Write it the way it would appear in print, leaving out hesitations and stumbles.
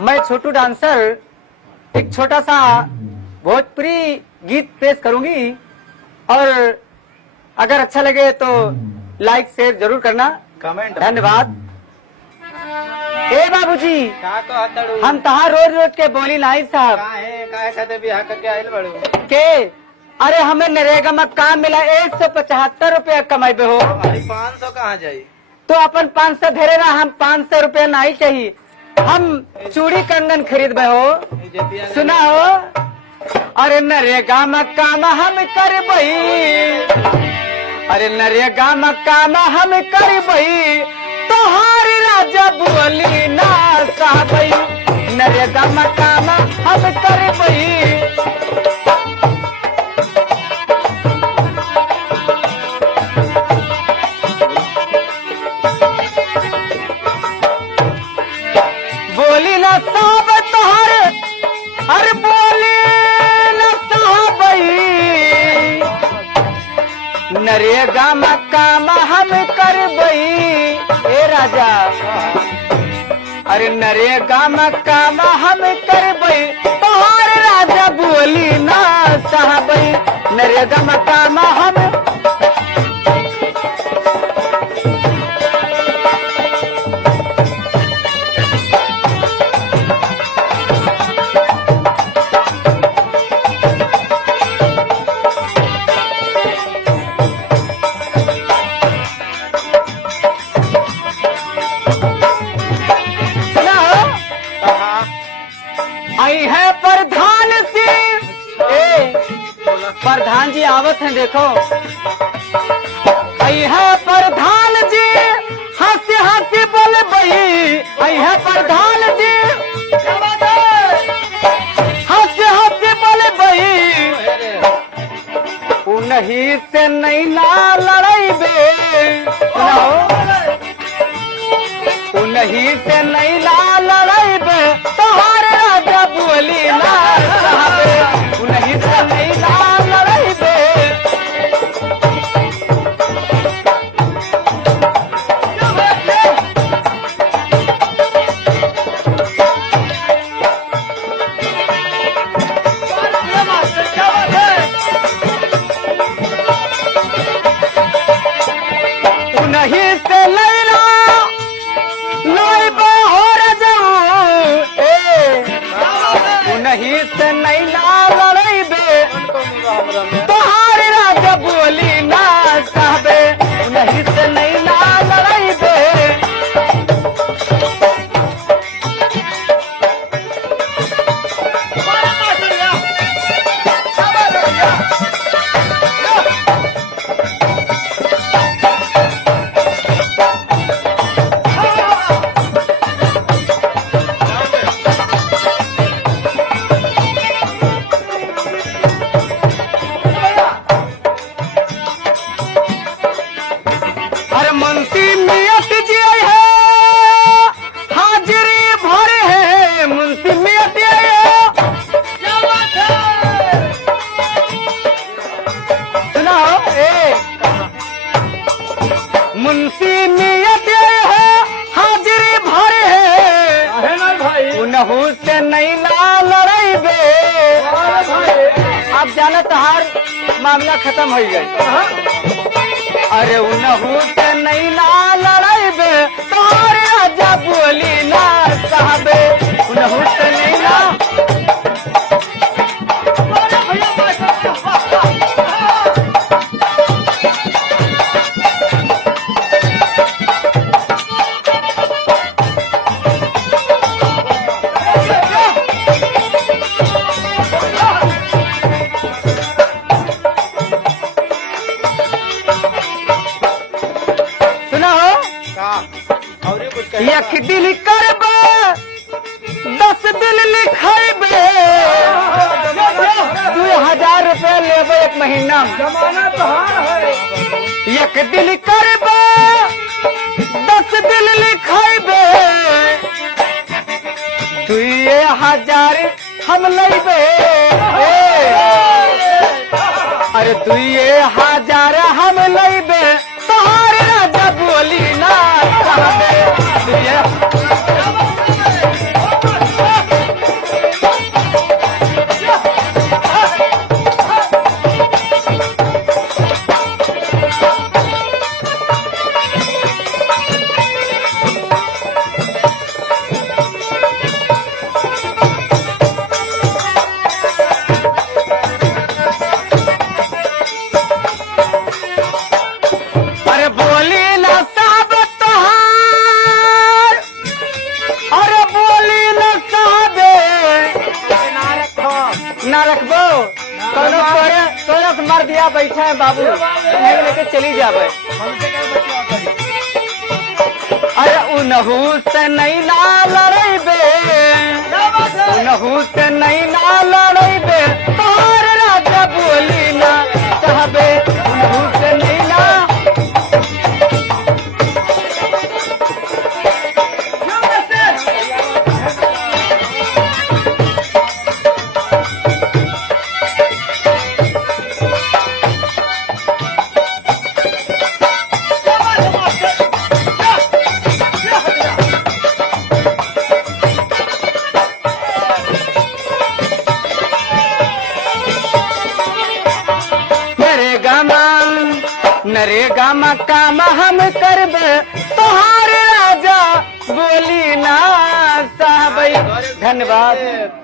मैं छोटू डांसर एक छोटा सा भोजपुरी गीत पेश करूंगी और अगर अच्छा लगे तो लाइक शेयर जरूर करना, कमेंट। धन्यवाद। ए बाबूजी, का तो हतड़ू हम तहां रोज रोज के बोली नहीं साहब काहे खाते बियाह करके आइल बड़ू के अरे हमें नरेगा में काम मिला 175 रुपया कमाइबे हो। हमारी 500 कहाँ जाई? तो अपन 500 धरे ना, हम 500 रुपया नहीं चाहिए, हम चूड़ी कंगन खरीदबे हो। सुना हो, अरे नरेगा में काम हम करबई, अरे नरेगा में काम हम करबई, तोहारी राजा बोली ना साहबई, नरेगा में काम हम करबई। बोली ना साहब तोहर, अरे बोली ना साहबई, नरेगा में काम हम करबई। ए राजा, अरे नरेगा में काम हम करबई, तोहर राजा बोली ना साहबई, नरेगा में काम हम। आई है प्रधान सिंह, प्रधान जी आवत हैं देखो। आई है प्रधान जी, हंसी हंसी बोले बही, आई है प्रधान जी, हंसी हंसी बोले बही, उन्हीं से नहीं ना लड़ाई बे, सुनाओ, उन्हीं से नहीं ना लड़ाई बे, तोहरे राजा बोली ना साहबे, उन्हीं से नहीं ना लड़ाई बे। उन्हीं से लैला लैबे हो रजऊ, उन्हीं से नहीं ना लड़ैबे, तोहार राजा बोली ना साहबे, उन्हीं से नहीं ना लड़ैबे। अरे मुंशी मियत जी है, हाजिरी भरे है, मुंशी मियत है, सुनाओ ए, मुंशी मियत है, हाजिरी भरे है, उन्हू से नहीं ना लड़ैबे। आप जाना तहार मामला खत्म हो गए। अरे उन्हू से नहीं ना लड़ैबे, तोहरे राजा बोली ना साहबे, उन्हू से नहीं ना। सुना हो, और कुछ एक दिल करबे 10 दिल लिखेबे, 2000 रुपया लेबे एक महीना में। जमाना तो है। एक दिल करबे 10 दिल लिखेबे, 2000 हम लेबे। अरे 2000 हम लेबे, तोहरे राजा बोली ना साहबे, ना रखबो कोनो तोरा से मार दिया बैठा है बाबू नहीं लेके चली जाबे हमसे क्या बतिया करी अरे उनहू से नहीं ना लड़बे उनहू से नहीं ना लड़बे तोहर राजा बोली ना चाहबे उनहू से नहीं ना नरेगा में काम हम करब तोहार राजा बोली ना साहब धन्यवाद।